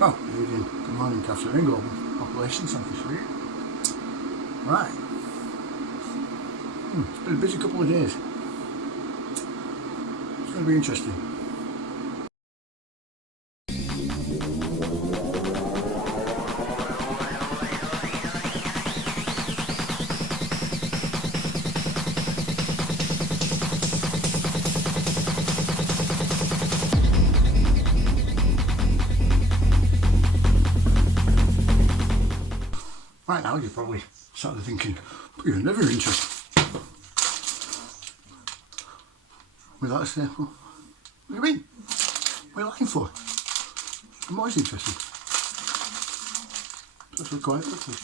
Oh, good morning, good afternoon, global population, thank you, sweet. Right. It's been a busy couple of days. It's going to be interesting. Right now, you're probably started thinking, but you're never interested. We'd like to say, well, what do you mean? What are you looking for? I'm always interested. That's so quiet, that's it.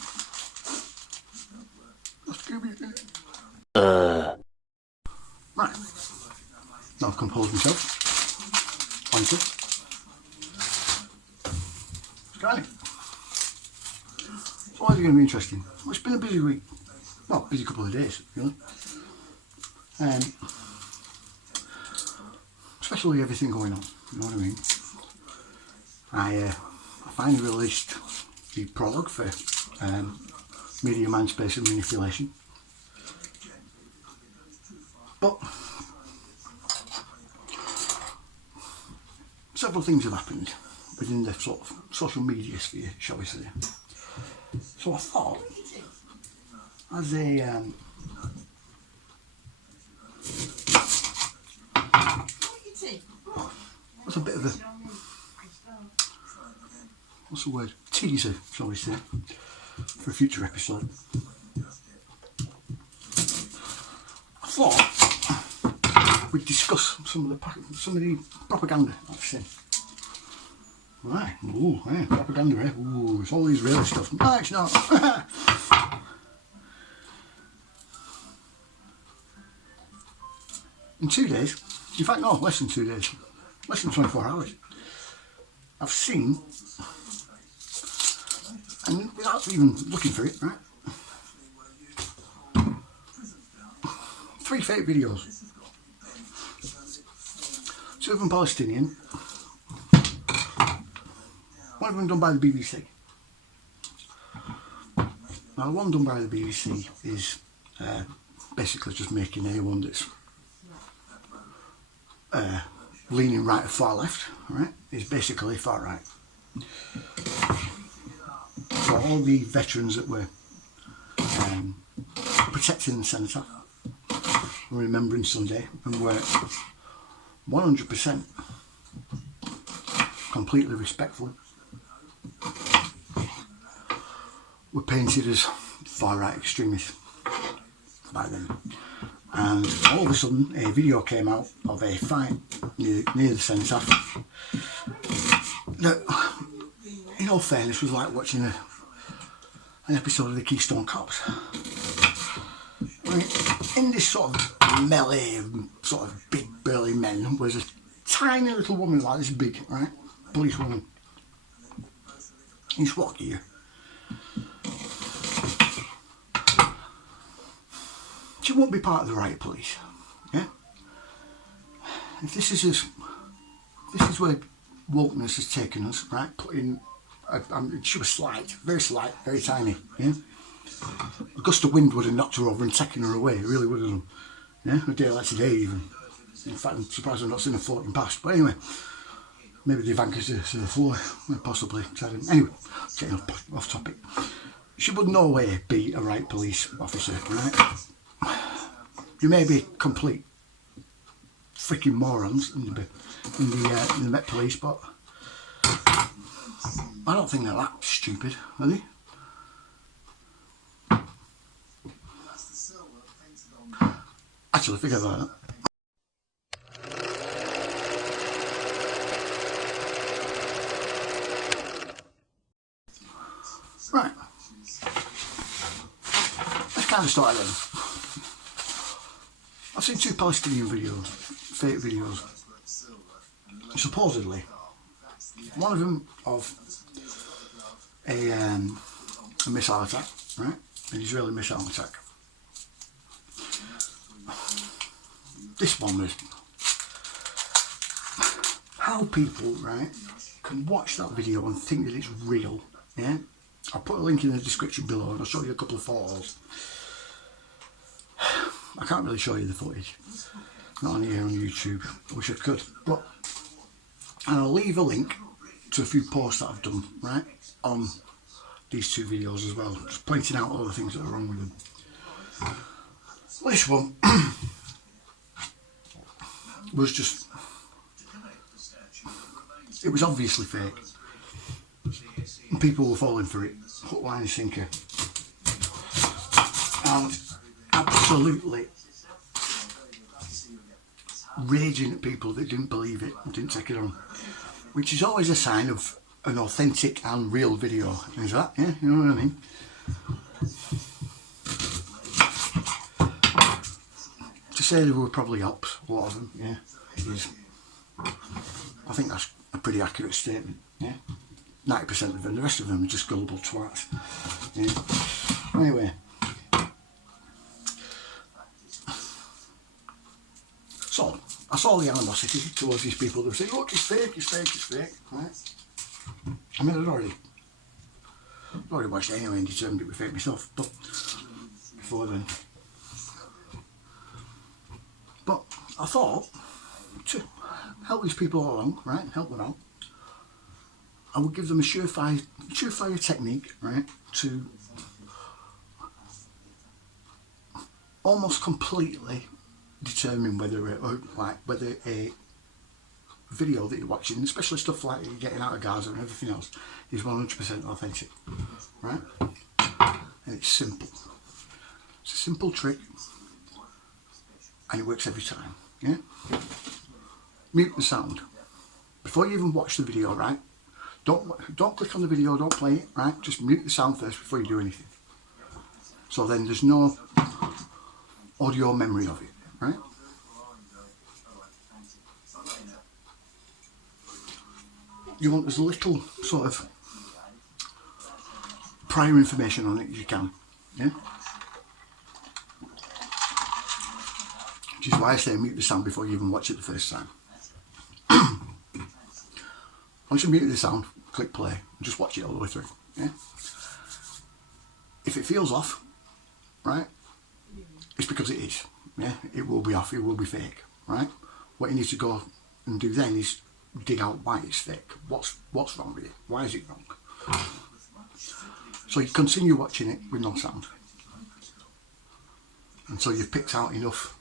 Right. Now I've composed myself. Thank you. Skyline. So why is it going to be interesting? Well, it's been a busy week. Well, busy couple of days, really. Especially everything going on, you know what I mean? I finally released the prologue for media, Mindspace and manipulation. But several things have happened within the sort of social media sphere, shall we say. So I thought, as a that's a bit of a, what's the word, teaser, shall we say, for a future episode. I thought we'd discuss some of the propaganda I've seen. Right, ooh, yeah, propaganda, eh? Ooh, it's all Israeli stuff. No, it's not. In 2 days, in fact, no, less than 2 days, less than 24 hours, I've seen, and without even looking for it, right, 3 fake videos. 2 of them Palestinian, 1 of them done by the BBC. Now the one done by the BBC is basically just making anyone that's leaning right or far left, right, is basically far right. So all the veterans that were protecting the cenotaph, Remembering Sunday, and were 100% completely respectful, were painted as far right extremists by them. And all of a sudden a video came out of a fight near the cenotaph that, in all fairness, was like watching an episode of the Keystone Cops. I mean, in this sort of melee of sort of big burly men was a tiny little woman like this big, right, police woman in SWAT gear. She won't be part of the riot police, yeah? If this is where wokeness has taken us, right? Putting, she was slight, very tiny, yeah? A gust of wind would have knocked her over and taken her away, it really would have done, yeah? A day like today even. In fact, I'm surprised I've not seen her floating past, but anyway, maybe the Ivanka's to the floor, possibly. Anyway, getting off topic. She would no way be a riot police officer, right? You may be complete freaking morons in the Met Police, but I don't think they're that stupid, are they? Actually, forget about that. Right. Let's kind of start then. I've seen 2 Palestinian videos, fake videos, supposedly. One of them of a missile attack, right? An Israeli missile attack. This one was how people, right, can watch that video and think that it's real, yeah, I'll put a link in the description below and I'll show you a couple of photos. I can't really show you the footage, not on here on YouTube. I wish I could, but and I'll leave a link to a few posts that I've done, right, on these two videos as well, just pointing out all the things that are wrong with them. This one was just, it was obviously fake. And people were falling for it, hook, line and sinker. And absolutely raging at people that didn't believe it and didn't take it on. Which is always a sign of an authentic and real video. Is that? Yeah, you know what I mean? To say they were probably ops, a lot of them, yeah, it is. I think that's a pretty accurate statement, yeah. 90% of them, the rest of them are just gullible twats. Yeah. Anyway. So, I saw the animosity towards these people that were saying, look, it's fake, it's fake, it's fake, right? I mean, I'd already watched it anyway and determined it was fake myself, but before then. But I thought, to help these people along, right, help them out, I would give them a surefire technique, right, to almost completely determine whether a video that you're watching, especially stuff like you're getting out of Gaza and everything else, is 100% authentic, right? And it's simple. It's a simple trick, and it works every time. Yeah. Mute the sound before you even watch the video, right? Don't click on the video, don't play it, right? Just mute the sound first before you do anything. So then there's no audio memory of it, right? You want as little sort of prior information on it as you can, yeah? Which is why I say mute the sound before you even watch it the first time. Once you mute the sound, click play and just watch it all the way through, yeah? If it feels off, right, it's because it is, yeah? It will be off, it will be fake, right? What you need to go and do then is dig out why it's fake. What's wrong with it? Why is it wrong? So you continue watching it with no sound until you've picked out enough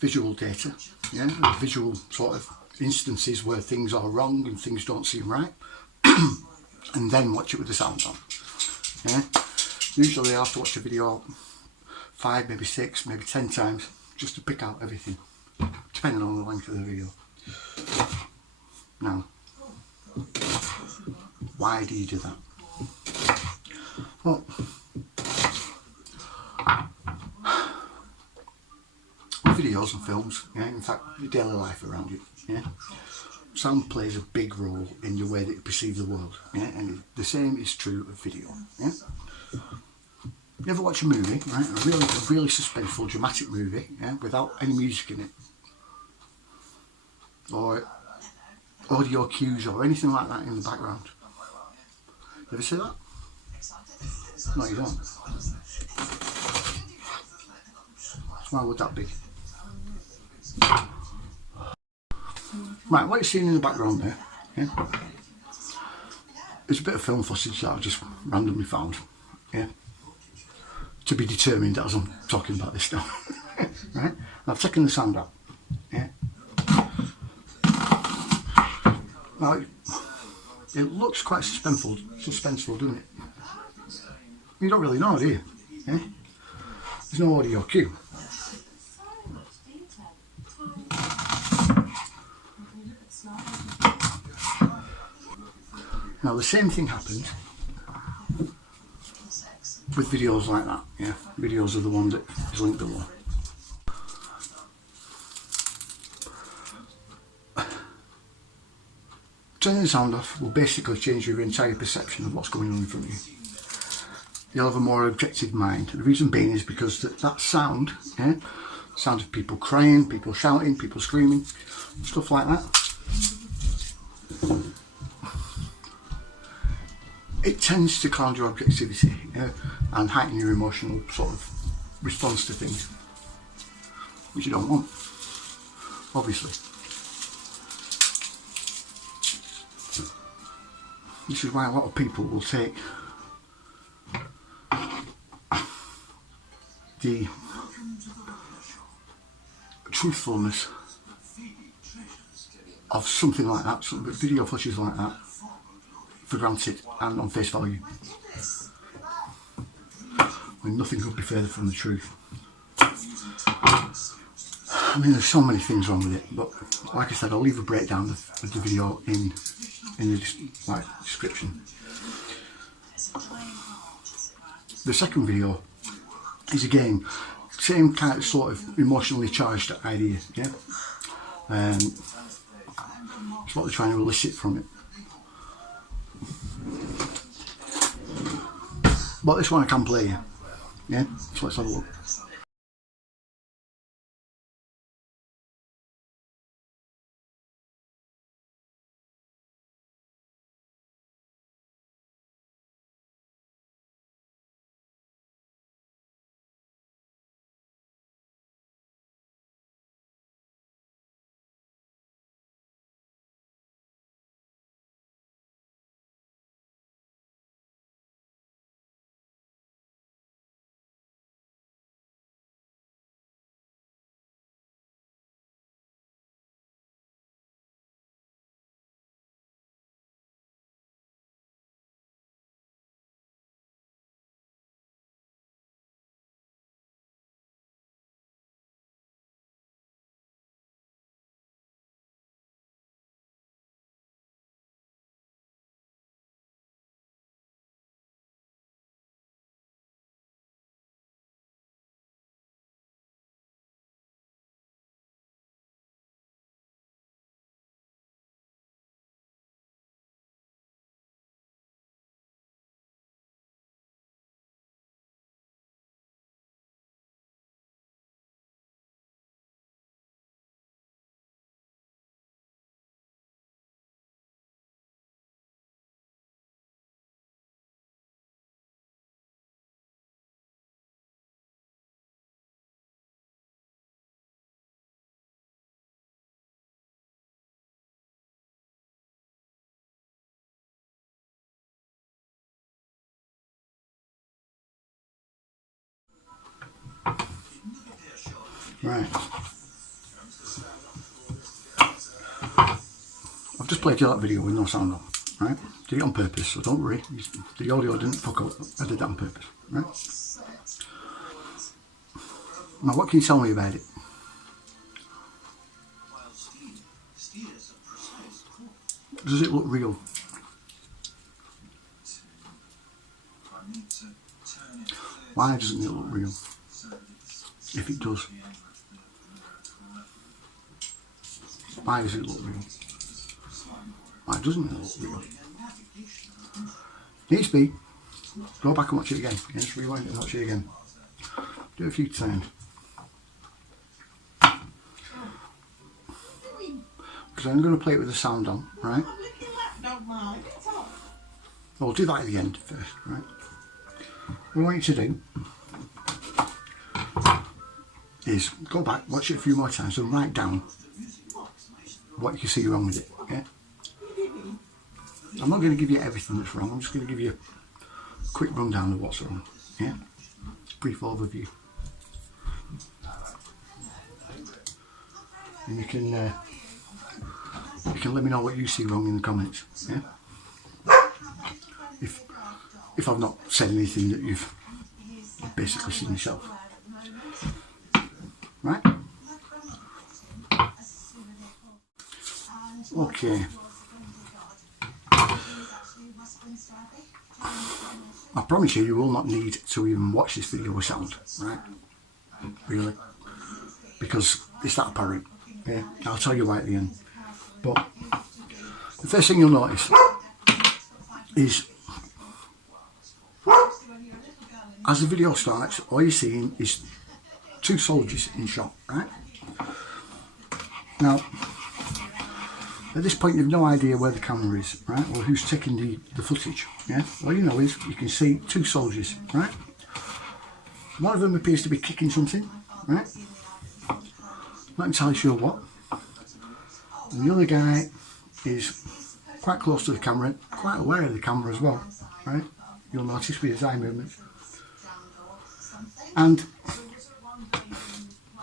visual data, yeah, visual sort of instances where things are wrong and things don't seem right, and then watch it with the sound on. Yeah, usually I have to watch a video 5, maybe 6, maybe 10 times just to pick out everything, depending on the length of the video. Now, why do you do that? Well, videos and films, yeah, in fact, your daily life around you, yeah, sound plays a big role in the way that you perceive the world, yeah, and the same is true of video, yeah. You ever watch a movie, right, a really suspenseful, dramatic movie, yeah, without any music in it, or audio cues or anything like that in the background? You ever see that? No, you don't. Why would that be? Right, what you're seeing in the background there, yeah, it's a bit of film footage that I've just randomly found, yeah, to be determined as I'm talking about this now. Right, I've taken the sound out, yeah. Now it looks quite suspenseful, doesn't it? You don't really know, do you? Yeah? There's no audio cue. Now the same thing happens with videos like that, yeah? Videos of the one that is linked below. Turning the sound off will basically change your entire perception of what's going on in front of you. You'll have a more objective mind. The reason being is because that sound, yeah, sound of people crying, people shouting, people screaming, stuff like that, it tends to cloud your objectivity, and heighten your emotional sort of response to things, which you don't want, obviously. This is why a lot of people will take the truthfulness of something like that, some video footage like that, for granted and on face value, when nothing could be further from the truth. I mean, there's so many things wrong with it, but like I said, I'll leave a breakdown of the video in the description. The second video is again same kind of sort of emotionally charged idea, yeah. It's what they're trying to elicit from it. But this one I can play, yeah. So let's have a look. Right. I've just played you that video with no sound on, right? Did it on purpose, so don't worry. The audio didn't fuck up. I did that on purpose, right? Now, what can you tell me about it? Does it look real? Why doesn't it look real? If it does, why does it look real? Why doesn't it look real? Needs to be. Go back and watch it again. Just rewind it and watch it again. Do it a few times. Because I'm going to play it with the sound on, right? We'll do that at the end first, right? What I want you to do is go back, watch it a few more times and write down what you see wrong with it, okay? I'm not going to give you everything that's wrong, I'm just going to give you a quick rundown of what's wrong, yeah? Brief overview. And you can let me know what you see wrong in the comments, yeah? If I've not said anything that you've basically seen yourself. Right? Okay. I promise you, you will not need to even watch this video with sound, right? Really. Because it's that apparent. Yeah? I'll tell you why at the end. But the first thing you'll notice is as the video starts, all you're seeing is two soldiers in shot, right? Now, At this point, you've no idea where the camera is, right, or who's taking the footage. Yeah, all you know is you can see two soldiers, right. One of them appears to be kicking something, right. Not entirely sure what. And the other guy is quite close to the camera, quite aware of the camera as well, right. You'll notice with his eye movements, and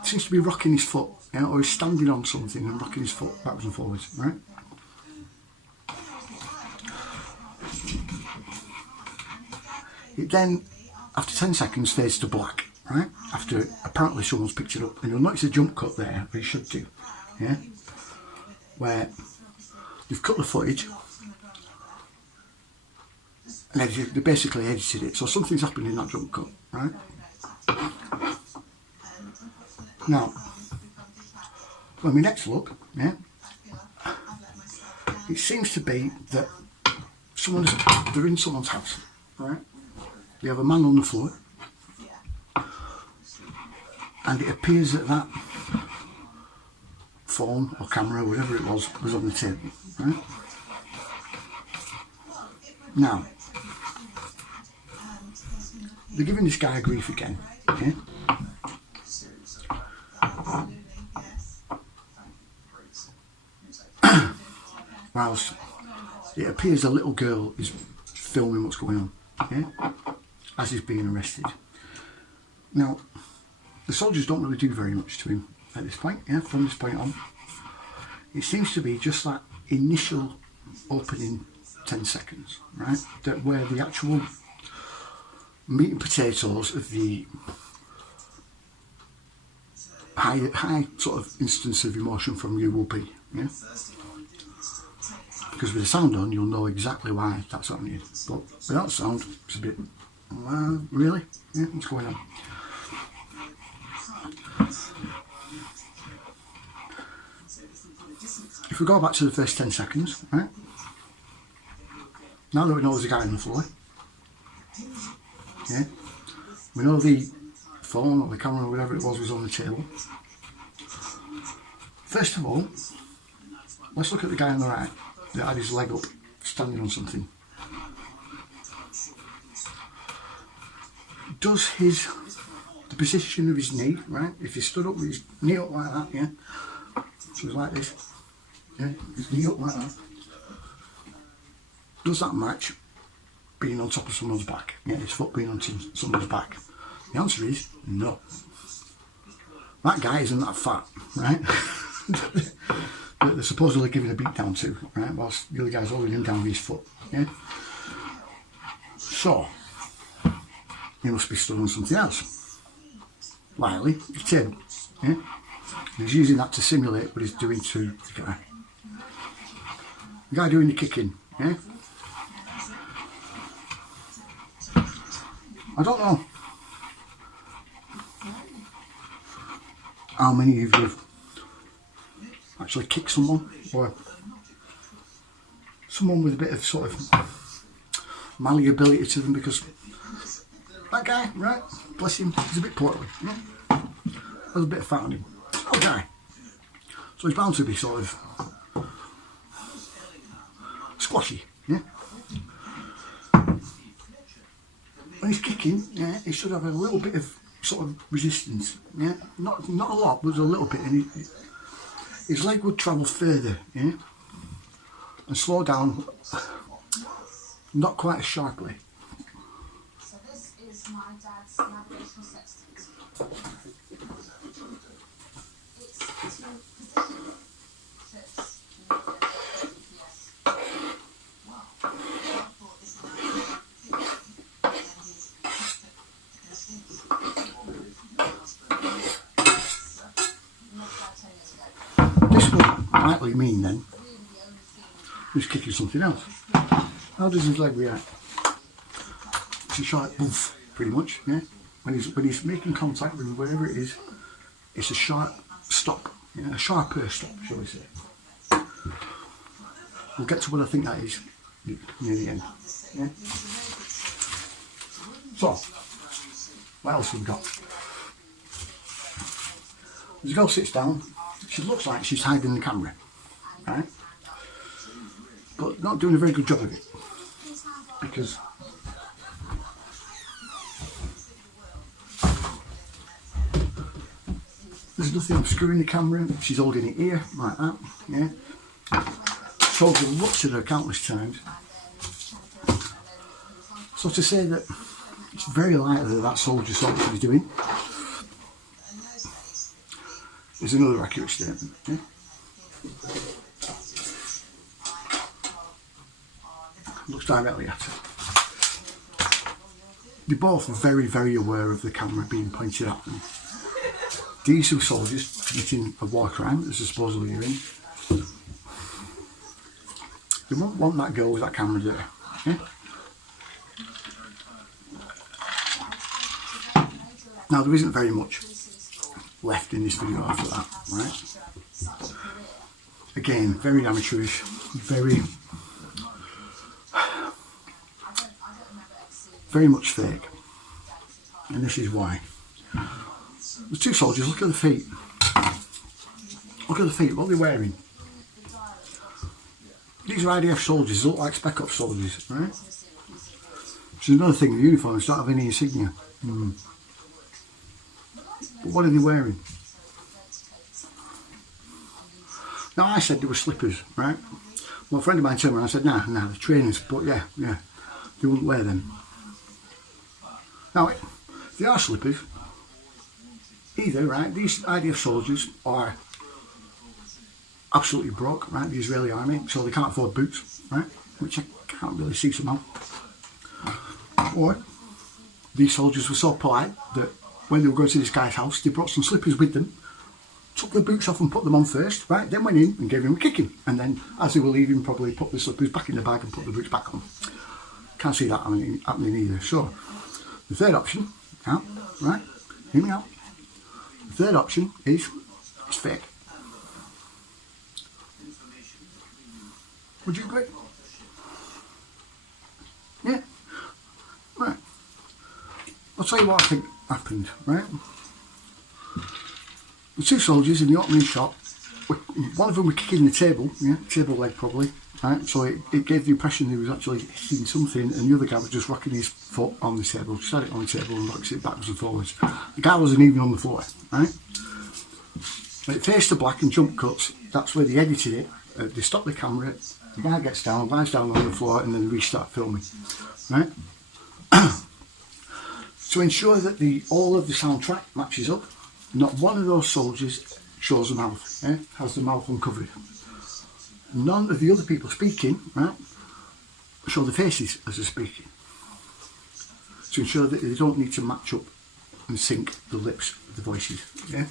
seems to be rocking his foot, you know, or he's standing on something and rocking his foot backwards and forwards, right? It then, after 10 seconds, fades to black, right? After apparently someone's picked it up, and you'll notice a jump cut there, or you should do, yeah? Where you've cut the footage, and they basically edited it, so something's happened in that jump cut, right? Now, when we next look, yeah, it seems to be that they're in someone's house, right? They have a man on the floor, and it appears that that phone or camera, whatever it was on the table, right? Now, they're giving this guy grief again, okay? Whilst it appears a little girl is filming what's going on, yeah, as he's being arrested. Now, the soldiers don't really do very much to him at this point, yeah, from this point on. It seems to be just that initial opening 10 seconds, right, that where the actual meat and potatoes of the high sort of instance of emotion from you will be, yeah. Because with the sound on, you'll know exactly why that's happening. But without sound, it's a bit, really? Yeah, what's going on? If we go back to the first 10 seconds, right? Now that we know there's a guy on the floor, yeah, we know the phone or the camera or whatever it was on the table. First of all, let's look at the guy on the right that had his leg up, standing on something. Does the position of his knee, right, if he stood up with his knee up like that, yeah, so it's like this, yeah, his knee up like that, does that match being on top of someone's back, yeah, his foot being on someone's back? The answer is no. That guy isn't that fat, right? That they're supposedly giving a beat down to, right, whilst the other guy's holding him down with his foot, yeah? So, he must be stood on something else. Likely, the table, yeah? He's using that to simulate what he's doing to the guy. The guy doing the kicking, yeah? I don't know how many of you have actually kicked someone, or someone with a bit of sort of malleability to them, because that guy, right, bless him, he's a bit portly, yeah? There's a bit of fat on him. Oh, guy. So he's bound to be sort of squashy, yeah? When he's kicking, yeah, he should have a little bit of sort of resistance, yeah? Not a lot, but a little bit, and his leg would travel further, yeah? And slow down, not quite as sharply. So this is my dad's navigational sextant. It's to position ships in the GPS. Wow. This would likely mean then he's kicking something else. How does his leg react? It's a sharp boof, pretty much, yeah? When he's making contact with whatever it is, it's a sharp stop, yeah? A sharper stop, shall we say. We'll get to what I think that is near the end, yeah? So, what else have we got? As the girl sits down, she looks like she's hiding the camera, right? not doing a very good job of it, because there's nothing obscuring the camera. She's holding it here like that. Yeah. Soldier looks at her countless times. So to say that it's very likely that that soldier saw what she was doing is another accurate statement. Yeah? Looks directly at her. They're both very, very aware of the camera being pointed at them. These two soldiers committing a war crime, as they're supposedly doing. They won't want that girl with that camera there. Yeah? Now there isn't very much left in this video after that, right? Again, very amateurish, very much fake. And this is why. The two soldiers, look at the feet. Look at the feet, what are they wearing? These are IDF soldiers, they look like Spec Ops soldiers, right? Which is another thing, the uniforms don't have any insignia. But what are they wearing? Now I said they were slippers, right? Well, a friend of mine told me, and I said, nah, they're trainers, but yeah, they wouldn't wear them. Now, they are slippers. Either, right, these IDF soldiers are absolutely broke, right, the Israeli army, so they can't afford boots, right, which I can't really see somehow. Or these soldiers were so polite that when they were going to this guy's house, they brought some slippers with them, took the boots off and put them on first, right, then went in and gave him a kicking, and then as they were leaving probably put the slippers back in the bag and put the boots back on. Can't see that happening either. So the third option, right, hear me out, the third option is it's fake. Would you agree? Yeah. Right. I'll tell you what I think happened, right? The two soldiers in the opening shot, one of them was kicking the table, yeah, table leg probably, right? So it gave the impression he was actually hitting something, and the other guy was just rocking his foot on the table, just had it on the table and rocks it backwards and forwards. The guy wasn't even on the floor, right? When it faced to black and jump cuts, that's where they edited it. They stopped the camera, the guy gets down, lies down on the floor, and then they restart filming, right? To ensure that all of the soundtrack matches up, not one of those soldiers shows a mouth, has the mouth uncovered. None of the other people speaking, right, show the faces as they're speaking. To ensure that they don't need to match up and sync the lips, the voices, yeah?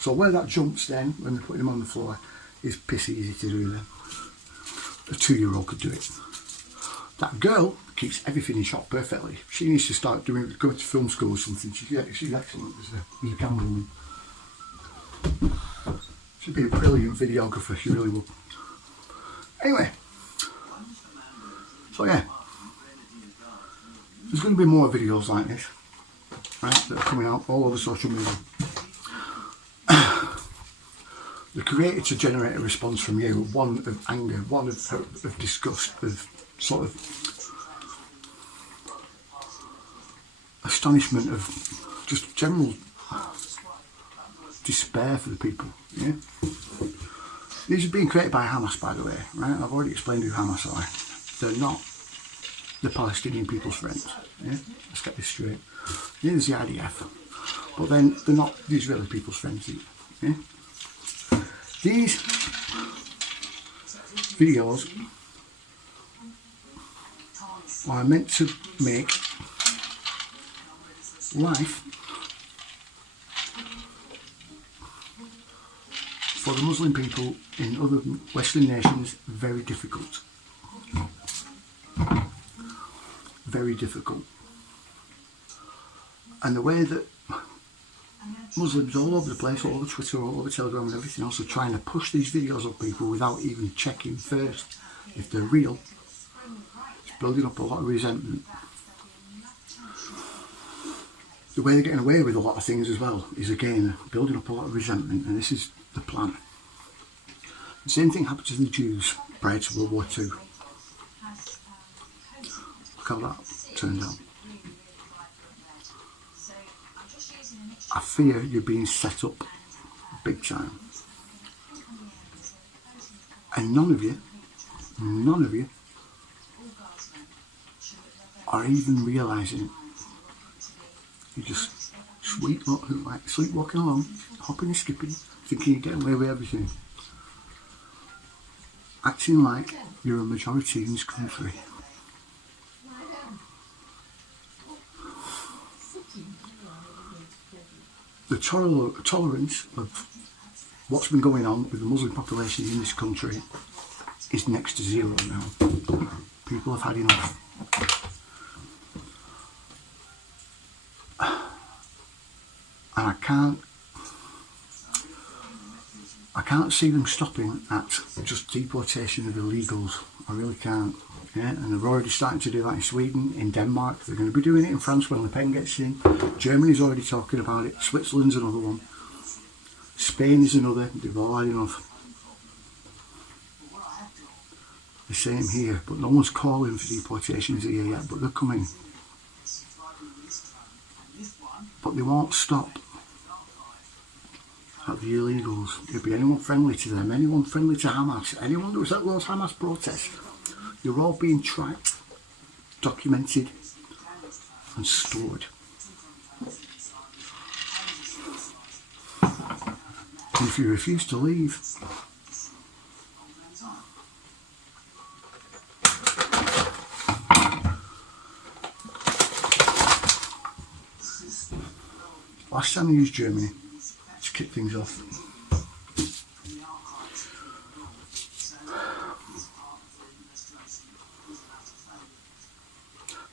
So where that jumps then, when they're putting him on the floor, is piss easy to do then. A 2-year-old could do it. That girl keeps everything in shot perfectly. She needs to start going to film school or something. She's excellent as a camerawoman. She'd be a brilliant videographer, she really would. Anyway, so yeah, there's going to be more videos like this, right, that are coming out all over social media. They're created to generate a response from you, one of anger, one of disgust, of sort of astonishment, of just general despair for the people. Yeah, these are being created by Hamas, by the way, right? I've already explained who Hamas are. They're not the Palestinian people's friends. Yeah, let's get this straight. Neither is the IDF, but then they're not the Israeli people's friends either. Yeah? These videos are meant to make life for the Muslim people in other Western nations very difficult. Very difficult. And the way that Muslims all over the place, all over Twitter, all over Telegram and everything else, are trying to push these videos on people without even checking first if they're real, it's building up a lot of resentment. The way they're getting away with a lot of things as well is, again, building up a lot of resentment, and this is the plan. The same thing happened to the Jews prior to World War II. Look how that turned out. I fear you're being set up big time. And none of you are even realising it. You're just sleepwalking along, hopping and skipping, thinking you're getting away with everything. Acting like you're a majority in this country. The tolerance of what's been going on with the Muslim population in this country is next to zero now. People have had enough. And I can't see them stopping at just deportation of illegals. I really can't. Yeah? And they're already starting to do that in Sweden, in Denmark. They're going to be doing it in France when Le Pen gets in. Germany's already talking about it. Switzerland's another one. Spain is another. They've all had enough. The same here, but no one's calling for deportations here yet, but they're coming. But they won't stop at the illegals. It'll be anyone friendly to them, anyone friendly to Hamas, anyone that was at those Hamas protests. You're all being tracked, documented and stored. And if you refuse to leave, last time I used Germany to kick things off.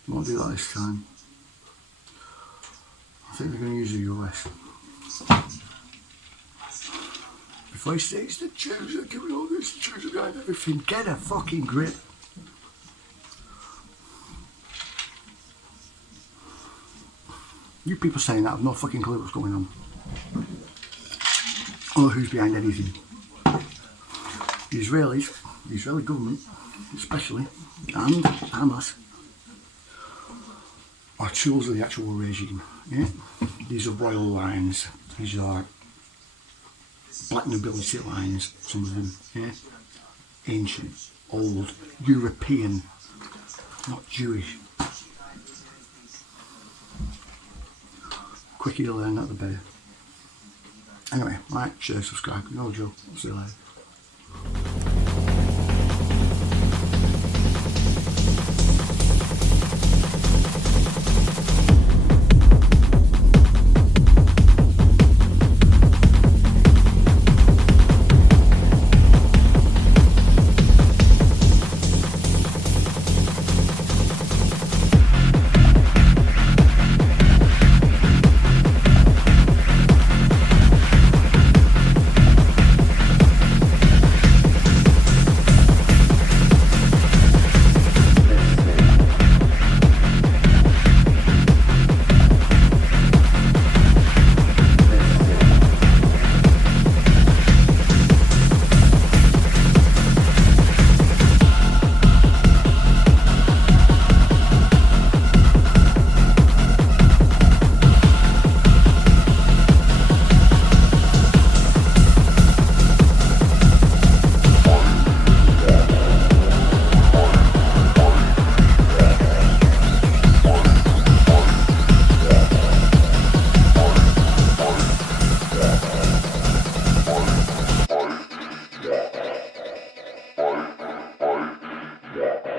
I won't do that this time. I think they're going to use the US. Before he says the Jews are doing all this, the Jews are doing everything, get a fucking grip. You people saying that have no fucking clue what's going on. Or who's behind anything. The Israelis, the Israeli government especially, and Hamas, are tools of the actual regime. Yeah? These are royal lines. These are black nobility lines, some of them. Yeah? Ancient, old, European, not Jewish. Quicker you learn that, the better. Anyway, like, share, subscribe. No joke. I'll see you later. Yeah.